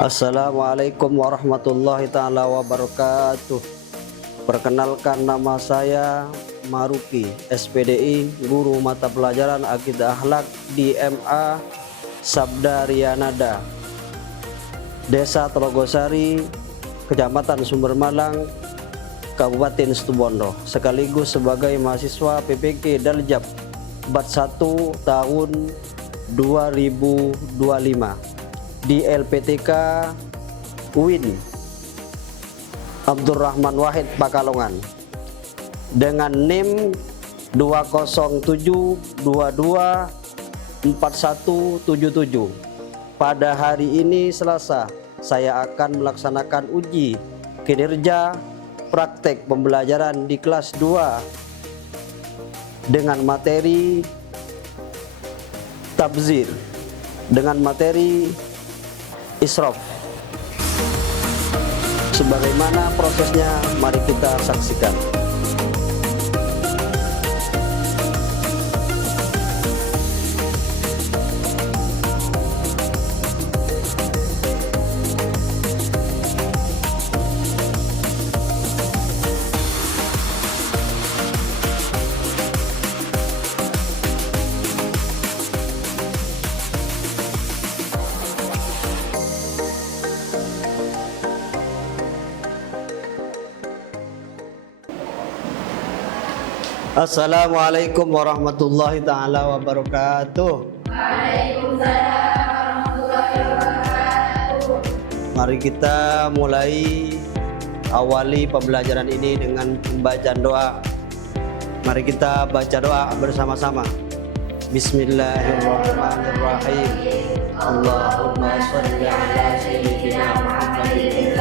Assalamualaikum warahmatullahi ta'ala wabarakatuh. Perkenalkan, nama saya Maruki, SPDI, guru mata pelajaran Akidah Akhlak di MA Sabda Riyanada, Desa Telogosari, Kecamatan Sumber Malang, Kabupaten Situbondo, sekaligus sebagai mahasiswa PPK Daljab Bat 1 tahun 2025 di LPTK UIN Abdurrahman Wahid Pakalongan dengan NIM 207224177. Pada hari ini Selasa, saya akan melaksanakan uji kinerja praktek pembelajaran di kelas 2 dengan materi tabzir, dengan materi israf. Sebagaimana prosesnya, mari kita saksikan. Assalamualaikum warahmatullahi ta'ala wabarakatuh. Waalaikumsalam warahmatullahi wabarakatuh. Mari kita mulai awali pembelajaran ini dengan pembacaan doa. Mari kita baca doa bersama-sama. Bismillahirrahmanirrahim. Allahumma sholli ala sayyidina Muhammadin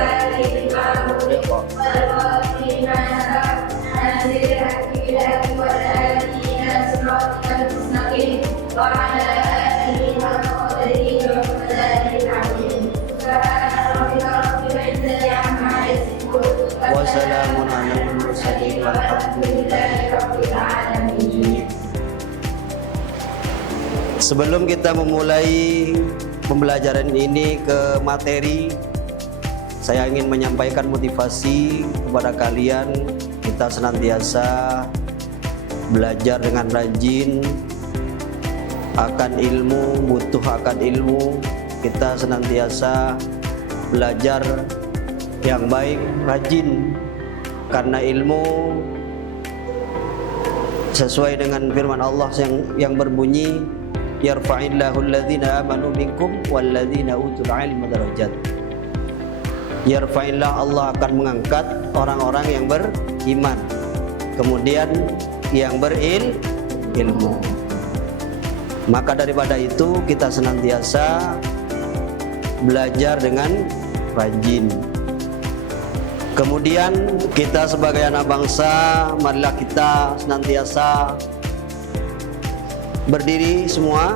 wassalamun alal mursalin walhamdulillahi rabbil alamin. Sebelum kita memulai pembelajaran ini ke materi, saya ingin menyampaikan motivasi kepada kalian. Kita senantiasa belajar dengan rajin akan ilmu, butuh akan ilmu. Kita senantiasa belajar yang baik, rajin, karena ilmu sesuai dengan firman Allah yang berbunyi, yarfa'illahu alladhina amanu minkum walladhina utul ilma darajat. Yarfa'illah, Allah akan mengangkat orang-orang yang beriman, kemudian yang berilmu. Maka daripada itu kita senantiasa belajar dengan rajin. Kemudian kita sebagai anak bangsa, marilah kita senantiasa berdiri semua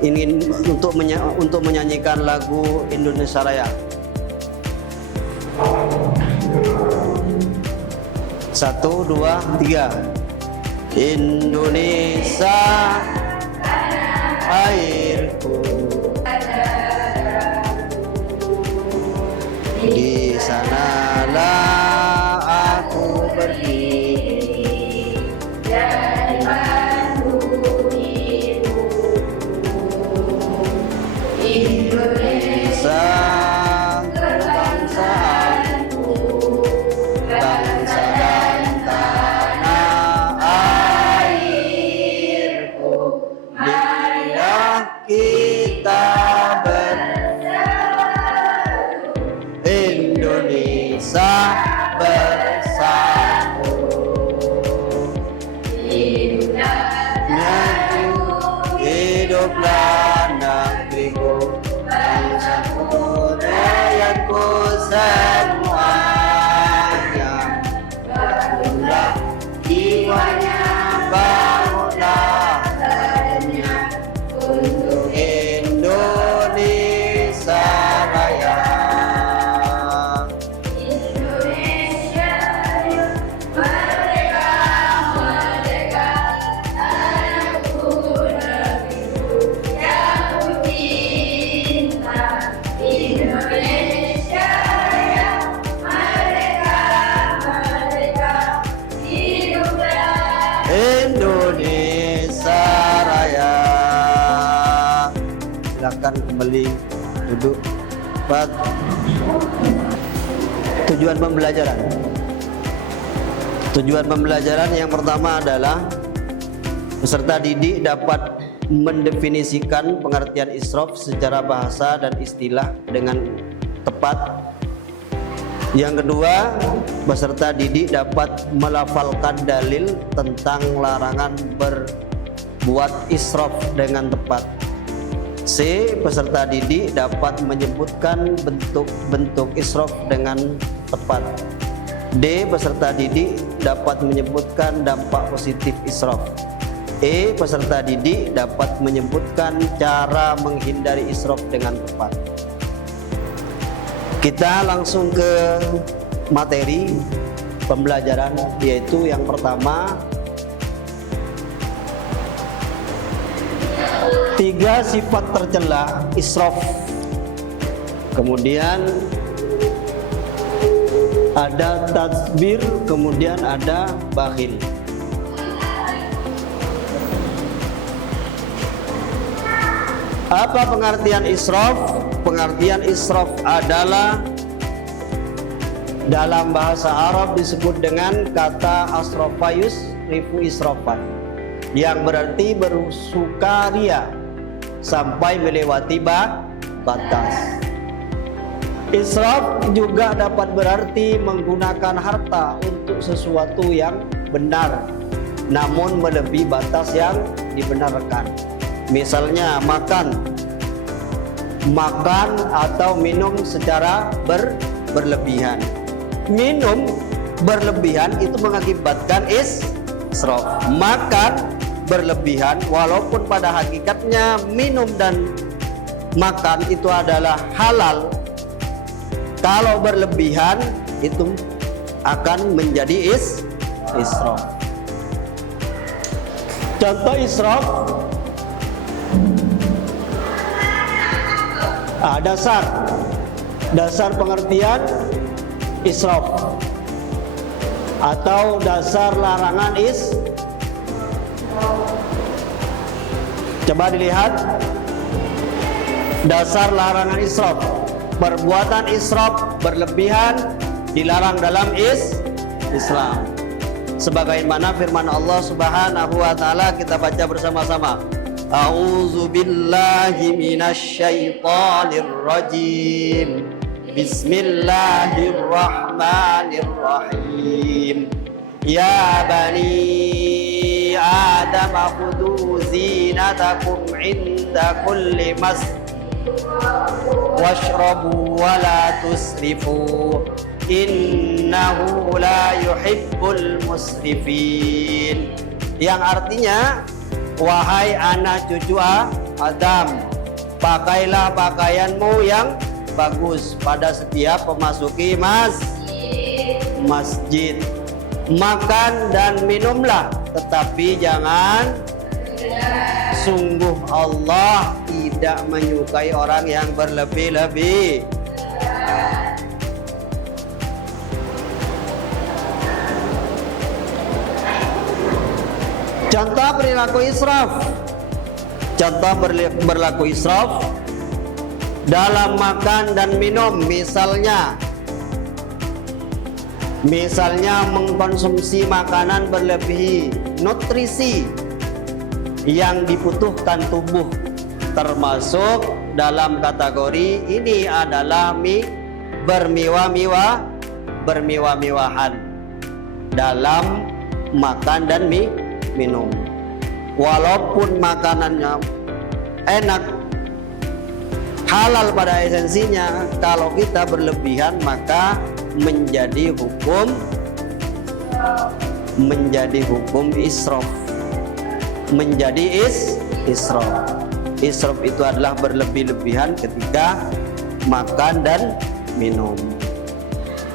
ingin untuk menyanyikan lagu Indonesia Raya. 1, 2, 3. Indonesia airku, di sanalah aku berdiri, jadi batu ibu. Indonesia kebangsaanku, bangsa dan tanah airku. Marilah kita bersatu, Indonesia kembali duduk. Tujuan pembelajaran. Tujuan pembelajaran yang pertama adalah peserta didik dapat mendefinisikan pengertian israf secara bahasa dan istilah dengan tepat. Yang kedua, peserta didik dapat melafalkan dalil tentang larangan berbuat israf dengan tepat. C. Peserta didik dapat menyebutkan bentuk-bentuk israf dengan tepat. D. Peserta didik dapat menyebutkan dampak positif israf. E. Peserta didik dapat menyebutkan cara menghindari israf dengan tepat. Kita langsung ke materi pembelajaran, yaitu yang pertama, 3 sifat tercela israf. Kemudian ada tadbir, kemudian ada bakhil. Apa pengertian israf? Pengertian israf adalah dalam bahasa Arab disebut dengan kata asrofayus rifu israfan, yang berarti bersukaria sampai melewati batas. Israf juga dapat berarti menggunakan harta untuk sesuatu yang benar namun melebihi batas yang dibenarkan. Misalnya makan atau minum secara berlebihan. Minum berlebihan itu mengakibatkan israf. Makan berlebihan, walaupun pada hakikatnya minum dan makan itu adalah halal, kalau berlebihan itu akan menjadi israf. Contoh israf, dasar pengertian israf atau dasar larangan coba dilihat dasar larangan israf. Perbuatan israf berlebihan dilarang dalam Islam. Sebagaimana firman Allah Subhanahu wa taala, kita baca bersama-sama. A'udzu billahi minasy syaithanir rajim. Bismillahirrahmanirrahim. Ya bani Adam khudhu zinatakum 'inda kulli masjid washrabu wa la tusrifu innahu la yuhibbul musrifin. Yang artinya, wahai anak cucu Adam, pakailah pakaianmu yang bagus pada setiap memasuki masjid. Makan dan minumlah, tetapi jangan, sungguh Allah tidak menyukai orang yang berlebih-lebih. Contoh perilaku israf. Contoh berlaku israf dalam makan dan minum, misalnya mengkonsumsi makanan berlebihi nutrisi yang dibutuhkan tubuh, termasuk dalam kategori ini adalah bermewah-mewahan dalam makan dan minum. Walaupun makanannya enak, halal pada esensinya, kalau kita berlebihan maka menjadi hukum israf. Menjadi israf. Israf itu adalah berlebih-lebihan ketika makan dan minum.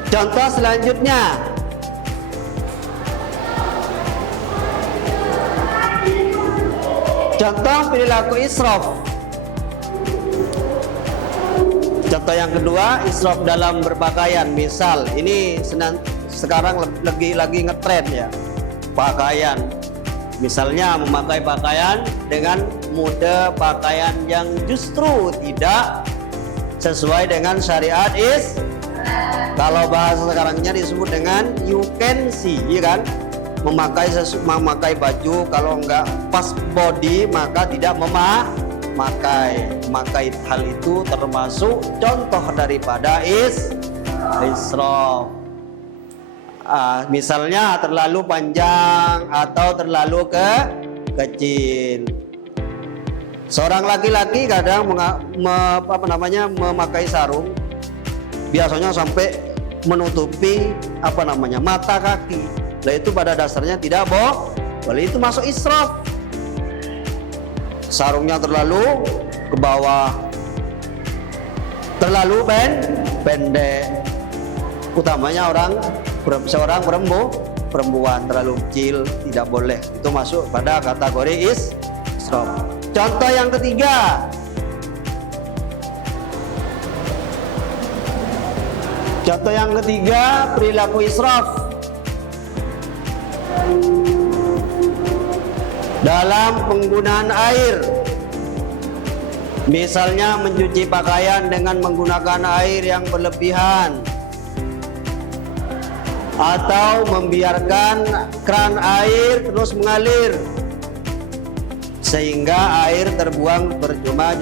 Contoh selanjutnya, contoh perilaku israf. Contoh yang kedua, israf dalam berpakaian. Misal ini sekarang lagi ngetren ya, pakaian. Misalnya memakai pakaian dengan mode pakaian yang justru tidak sesuai dengan syariat kalau bahasa sekarangnya disebut dengan you can see, ya kan? Memakai baju kalau enggak pas body maka tidak memakai. Hal itu termasuk contoh daripada israf. Misalnya terlalu panjang atau terlalu kecil. Seorang laki-laki kadang memakai sarung biasanya sampai menutupi mata kaki. Nah, itu pada dasarnya tidak boleh, itu masuk israf. Sarungnya terlalu ke bawah, terlalu pendek. Utamanya seorang perempuan terlalu kecil tidak boleh. Itu masuk pada kategori israf. Contoh yang ketiga. Perilaku israf dalam penggunaan air. Misalnya mencuci pakaian dengan menggunakan air yang berlebihan, atau membiarkan keran air terus mengalir sehingga air terbuang percuma.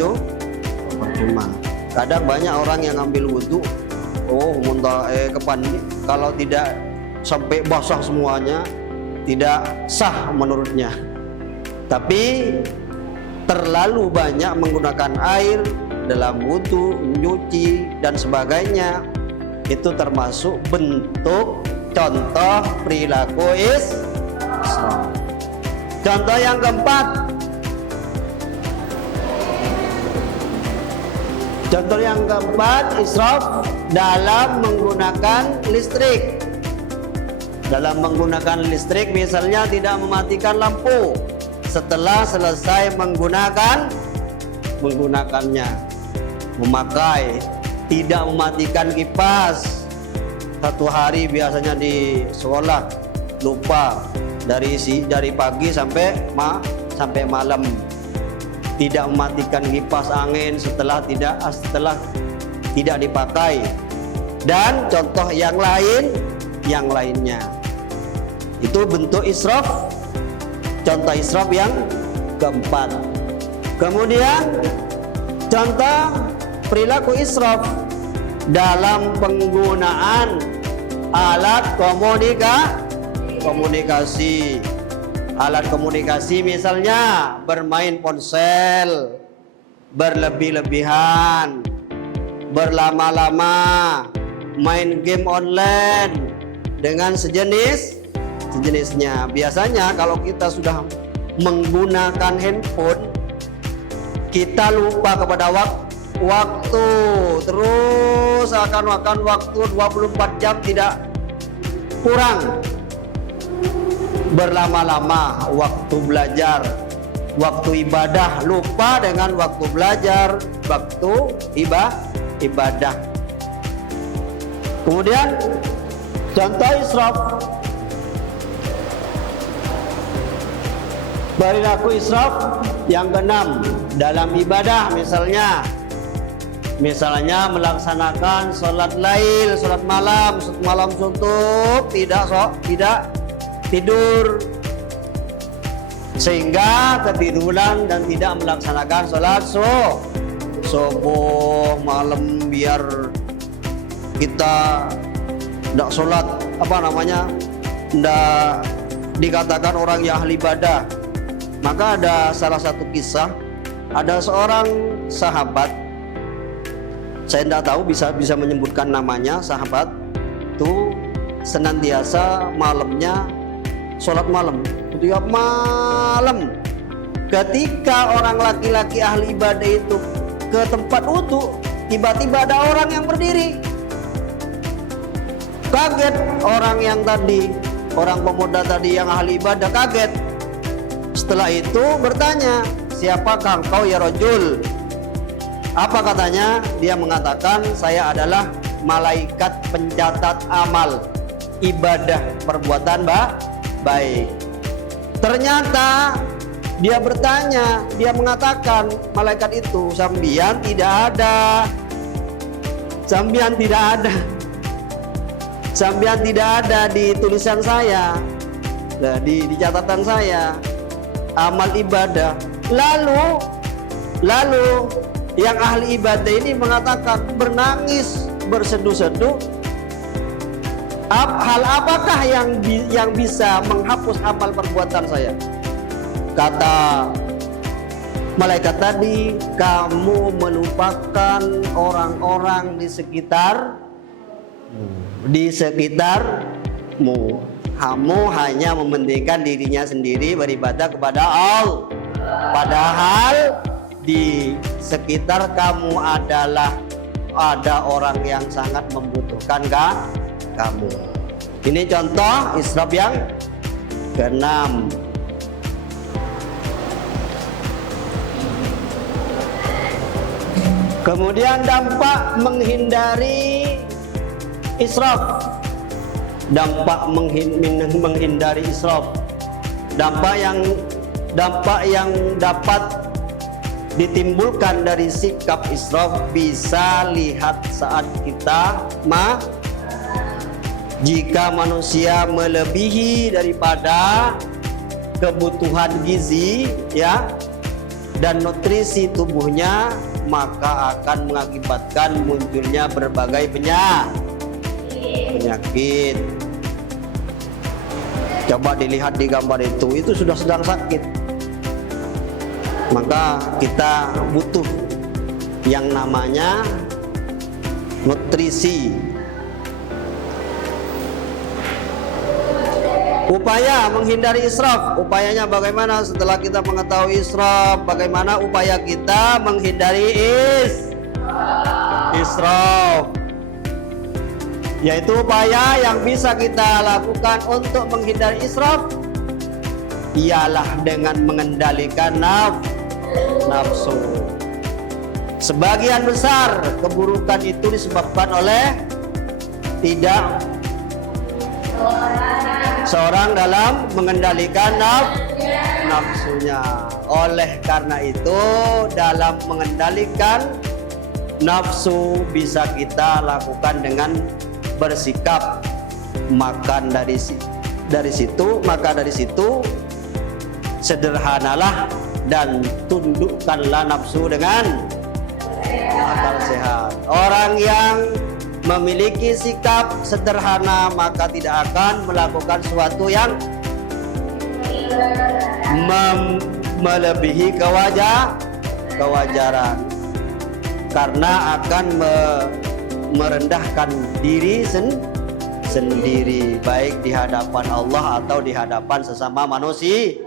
Kadang banyak orang yang ambil wudhu, muntah kalau tidak sampai basah semuanya tidak sah menurutnya. Tapi terlalu banyak menggunakan air dalam wudhu, nyuci dan sebagainya, itu termasuk bentuk contoh perilaku israf. Contoh yang keempat. Israf dalam menggunakan listrik. Misalnya tidak mematikan lampu setelah selesai menggunakannya. Memakai, tidak mematikan kipas. Satu hari biasanya di sekolah lupa dari pagi sampai malam. Tidak mematikan kipas angin setelah tidak dipakai. Dan contoh yang lainnya. Itu bentuk israf. Contoh israf yang keempat. Kemudian contoh perilaku israf dalam penggunaan alat komunikasi. Alat komunikasi misalnya bermain ponsel berlebih-lebihan, berlama-lama, main game online dengan sejenisnya. Biasanya kalau kita sudah menggunakan handphone, kita lupa kepada waktu, terus akan waktu 24 jam tidak kurang. Berlama-lama, waktu belajar, waktu ibadah, lupa dengan waktu belajar, waktu ibadah. Kemudian contoh israf. Perilaku israf yang keenam dalam ibadah, misalnya melaksanakan sholat lail, sholat malam suntuk, tidak tidur sehingga ketiduran dan tidak melaksanakan sholat subuh malam, biar kita tidak sholat tidak dikatakan orang yang ahli ibadah. Maka ada salah satu kisah, ada seorang sahabat, saya tidak tahu bisa menyebutkan namanya, sahabat itu senantiasa malamnya sholat malam, setiap malam. Ketika orang laki-laki ahli ibadah itu ke tempat wudhu, tiba-tiba ada orang yang berdiri. Kaget orang pemuda tadi yang ahli ibadah, kaget. Setelah itu bertanya, siapakah engkau ya rajul? Apa katanya? Dia mengatakan, saya adalah malaikat pencatat amal ibadah perbuatan baik. Ternyata Dia bertanya, dia mengatakan, malaikat itu, sambian tidak ada. Sambian tidak ada. Sambian tidak ada di tulisan saya, di catatan saya, amal ibadah. Lalu yang ahli ibadah ini mengatakan, bernangis, berseduh-seduh. Hal apakah yang bisa menghapus amal perbuatan saya? Kata malaikat tadi, kamu melupakan orang-orang di sekitarmu. Kamu hanya mementingkan dirinya sendiri beribadah kepada Allah. Padahal di sekitar kamu ada orang yang sangat membutuhkan kamu. Ini contoh israf yang keenam. Kemudian dampak menghindari israf. Dampak menghindari israf. Dampak yang dapat ditimbulkan dari sikap israf bisa lihat saat kita jika manusia melebihi daripada kebutuhan gizi dan nutrisi tubuhnya, maka akan mengakibatkan munculnya berbagai penyakit. Coba dilihat di gambar itu sudah sedang sakit. Maka kita butuh yang namanya nutrisi. Upaya menghindari israf. Upayanya bagaimana setelah kita mengetahui israf? Bagaimana upaya kita menghindari israf? Yaitu upaya yang bisa kita lakukan untuk menghindari israf ialah dengan mengendalikan nafsu. Sebagian besar keburukan itu disebabkan oleh tidak seorang dalam mengendalikan nafsunya. Oleh karena itu, dalam mengendalikan nafsu bisa kita lakukan dengan bersikap makan dari situ sederhanalah dan tundukkanlah nafsu dengan akal sehat. Orang yang memiliki sikap sederhana maka tidak akan melakukan sesuatu yang melebihi kewajaran, karena akan merendahkan diri sendiri baik di hadapan Allah atau di hadapan sesama manusia.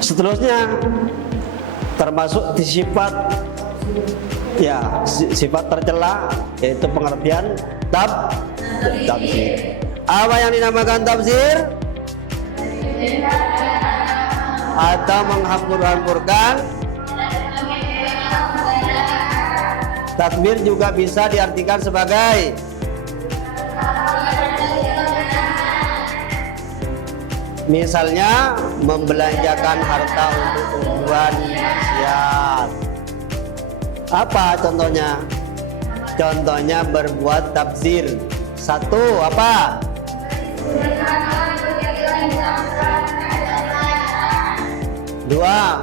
Seterusnya termasuk sifat tercela, yaitu pengertian tafsir. Apa yang dinamakan tafsir? Atau menghambur-hamburkan. Takbir juga bisa diartikan sebagai misalnya membelanjakan harta untuk tujuan maksiat. Apa contohnya? Contohnya berbuat tabzir. Satu, apa? Dua,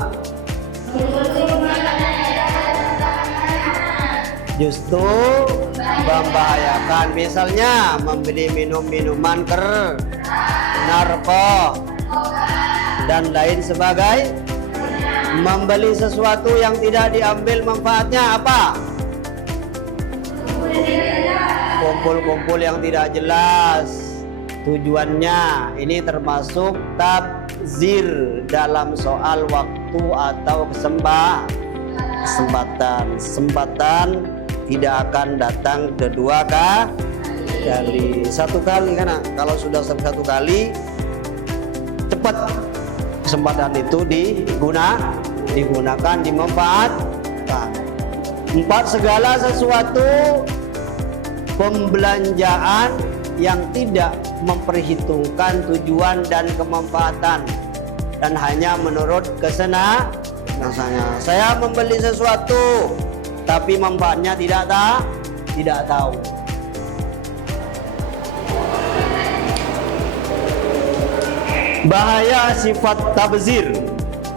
justru membahayakan. Misalnya membeli minuman narko dan lain sebagainya. Membeli sesuatu yang tidak diambil manfaatnya, apa? Kumpul-kumpul yang tidak jelas tujuannya. Ini termasuk tabzir dalam soal waktu atau kesempatan tidak akan datang kedua kali. Satu kali, karena kalau sudah satu kali cepat kesempatan itu digunakan, dimanfaatkan. 4, segala sesuatu pembelanjaan yang tidak memperhitungkan tujuan dan kemanfaatan dan hanya menurut kesenangan. Saya membeli sesuatu tapi manfaatnya tidak tahu. Bahaya sifat tabzir.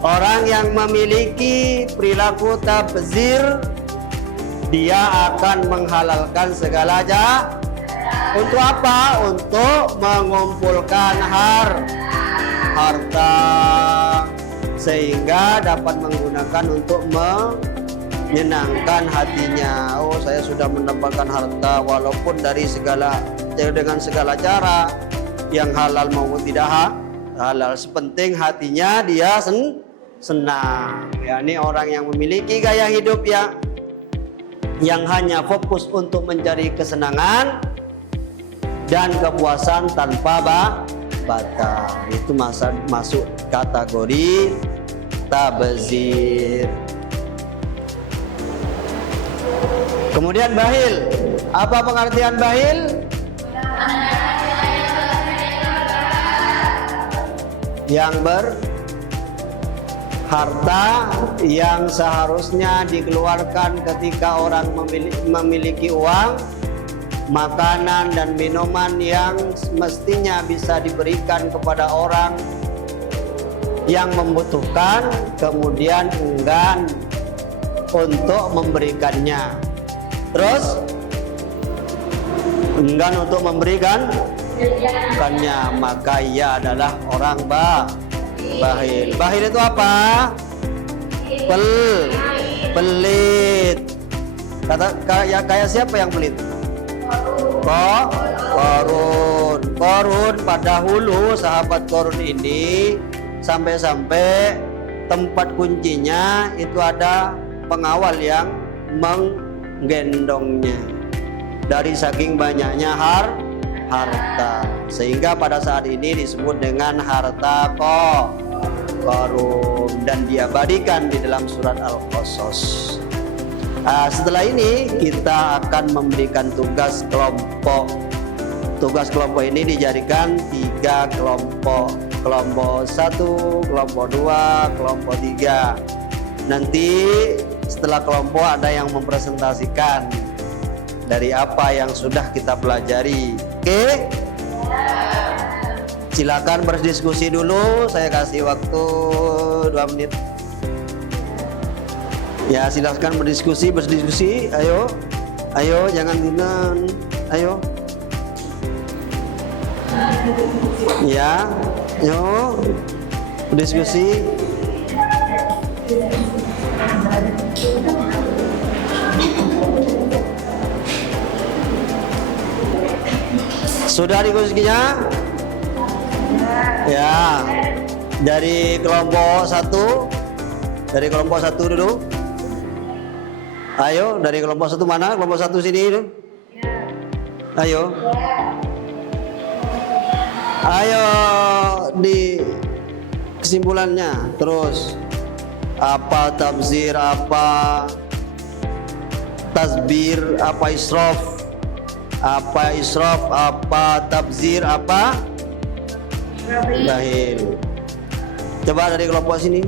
Orang yang memiliki perilaku tabzir, dia akan menghalalkan segala jahat. Untuk apa? Untuk mengumpulkan harta sehingga dapat menggunakan untuk menyenangkan hatinya. Oh, saya sudah mendapatkan harta walaupun dengan segala cara, yang halal maupun tidak halal. Sepenting hatinya dia senang. Ya, ini orang yang memiliki gaya hidup yang hanya fokus untuk mencari kesenangan dan kepuasan tanpa batas. Itu masuk kategori tabzir. Kemudian bahil. Apa pengertian bahil? Yang berharta yang seharusnya dikeluarkan ketika orang memiliki uang, makanan dan minuman yang mestinya bisa diberikan kepada orang yang membutuhkan, kemudian enggan untuk memberikannya. Terus enggan untuk memberikannya, maka ia adalah orang bahil. Bahil itu apa? Pelit. Kayak siapa yang pelit? Korun. Pada hulu sahabat Korun ini sampai-sampai tempat kuncinya itu ada pengawal yang menggendongnya dari saking banyaknya harta, sehingga pada saat ini disebut dengan harta Korun dan diabadikan di dalam surat Al-Qasas. Setelah ini kita akan memberikan tugas kelompok. Tugas kelompok ini dijadikan 3 kelompok. Kelompok 1, kelompok 2, kelompok 3. Nanti setelah kelompok ada yang mempresentasikan dari apa yang sudah kita pelajari. Oke? Silakan berdiskusi dulu. Saya kasih waktu 2 menit. Ya, silakan berdiskusi. Ayo, jangan dinan. Ayo. Ya, ayo berdiskusi. Sudah diskusinya? Ya. Dari kelompok 1. Dari kelompok 1 dulu. Ayo, dari kelompok 1 mana? Kelompok 1 sini dulu. Ayo. Ayo di kesimpulannya. Terus apa tabzir, apa tasbir, apa israf, apa tabzir, apa bahil. Coba dari kelompok sini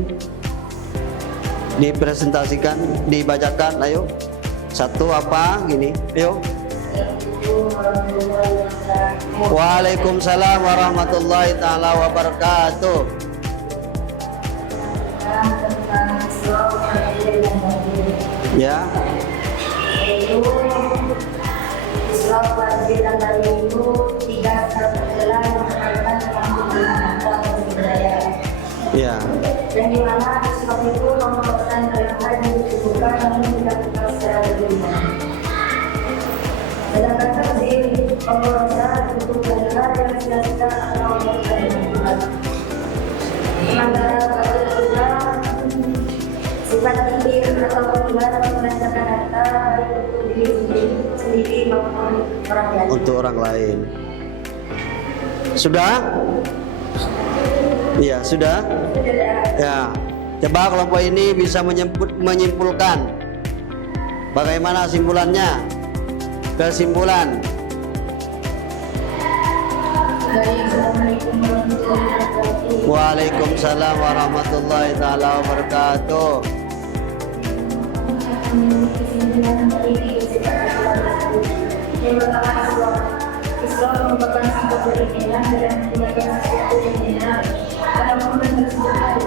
dipresentasikan, dibacakan. Ayo, 1 apa gini. Ayo. Waalaikumsalam warahmatullahi taala wabarakatuh. Ya. Ya. Dan di mana Islam itu merupakan hal yang dibutuhkan namun tidak dilakukan secara berlebihan. Sedangkan tabzir pemberontakan untuk hal yang sia-sia atau melakukan berlebihan. Sementara tabzir juga sifat kibir atau berlebihan mengerjakan harta baik untuk diri sendiri maupun orang lain. Untuk orang lain. Sudah? Iya, sudah? Ya. Coba kelompok ini bisa menyimpulkan. Bagaimana simpulannya? Kesimpulan. Assalamualaikum warahmatullahi wabarakatuh. Waalaikumsalam warahmatullahi taala wabarakatuh. Yang pertama, Islam merupakan sebuah keinginan dan merupakan sesuatu yang benar. Pada momen tersebut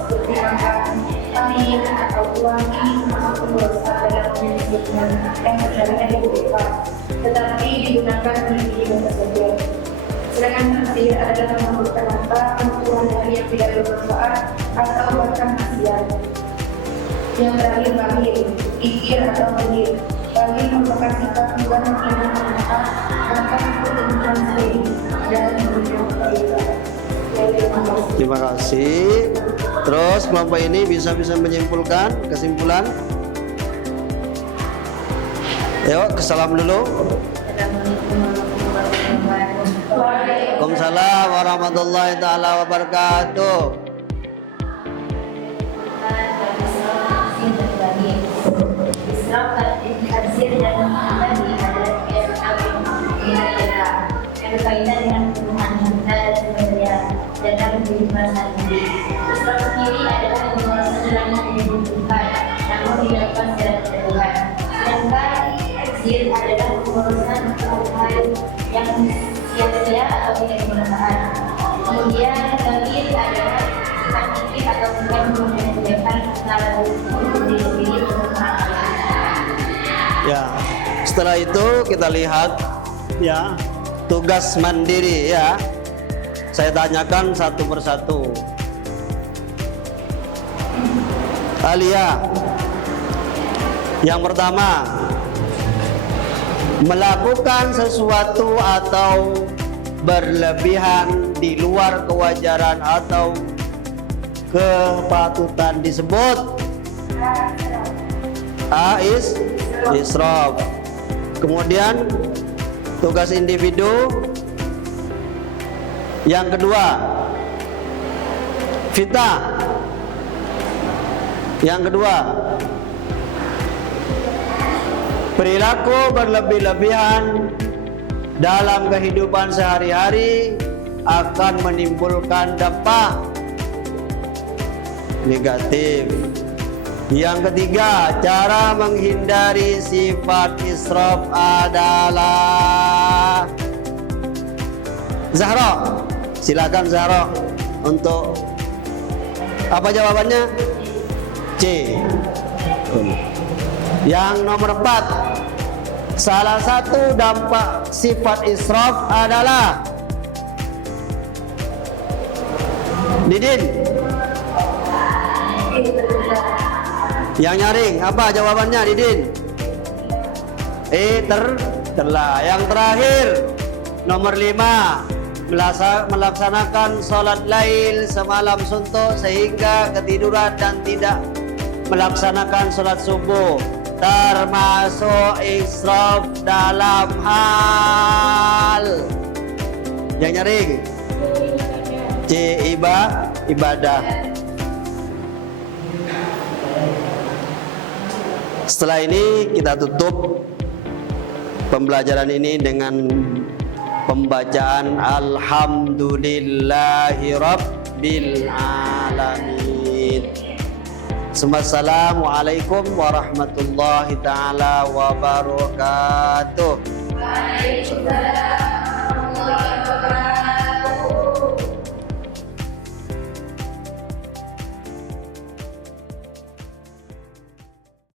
seperti makan, panen, atau uang ini termasuk dosa dalam menyebutkan yang terjadi di berupa, tetapi digunakan untuk ibadah saja. Sedangkan takdir adalah memerlukan harta, kebutuhan dari yang tidak bermanfaat atau bahkan maksiat. Yang terakhir bahir, pikir atau belir. Bahir merupakan sikap bukan menghina manfaat, bahkan untuk kebutuhan sendiri dan memberikan kebaikan. Terima kasih. Terus kelompok ini bisa menyimpulkan kesimpulan. Yuk, salam dulu. Waalaikumsalam warahmatullahi taala wabarakatuh. Yang berkaitan dengan penggunaan harta dan sumber daya dalam kehidupan sehari-hari. Islam sendiri adalah pembahasan dalam kehidupan Tuhan, namun dilakukan secara keseluruhan. Sedangkan takdir adalah pembahasan hal yang sia-sia atau tidak bermanfaat. Kemudian takdir adalah sifat fikir atau bukan menggunakan kebaikan secara diri Ya, setelah itu kita lihat ya tugas mandiri ya. Saya tanyakan satu persatu. Alia, yang pertama, melakukan sesuatu atau berlebihan di luar kewajaran atau kepatutan disebut israf. Kemudian tugas individu yang kedua, fitnah. Yang kedua, perilaku berlebih-lebihan dalam kehidupan sehari-hari akan menimbulkan dampak negatif. Yang ketiga, cara menghindari sifat israf adalah Zahra. Silakan Zahra untuk apa jawabannya? C. Yang nomor 4, salah satu dampak sifat israf adalah Didin. Yang nyaring apa jawabannya Didin? Terlah. Yang terakhir nomor 5, melaksanakan sholat lail semalam suntuk sehingga ketiduran dan tidak melaksanakan sholat subuh termasuk israf dalam hal yang nyaring C. Ibadah. Setelah ini kita tutup pembelajaran ini dengan pembacaan Alhamdulillahi Rabbil Alamin. Assalamualaikum warahmatullahi taala wabarakatuh. Waalaikumsalam.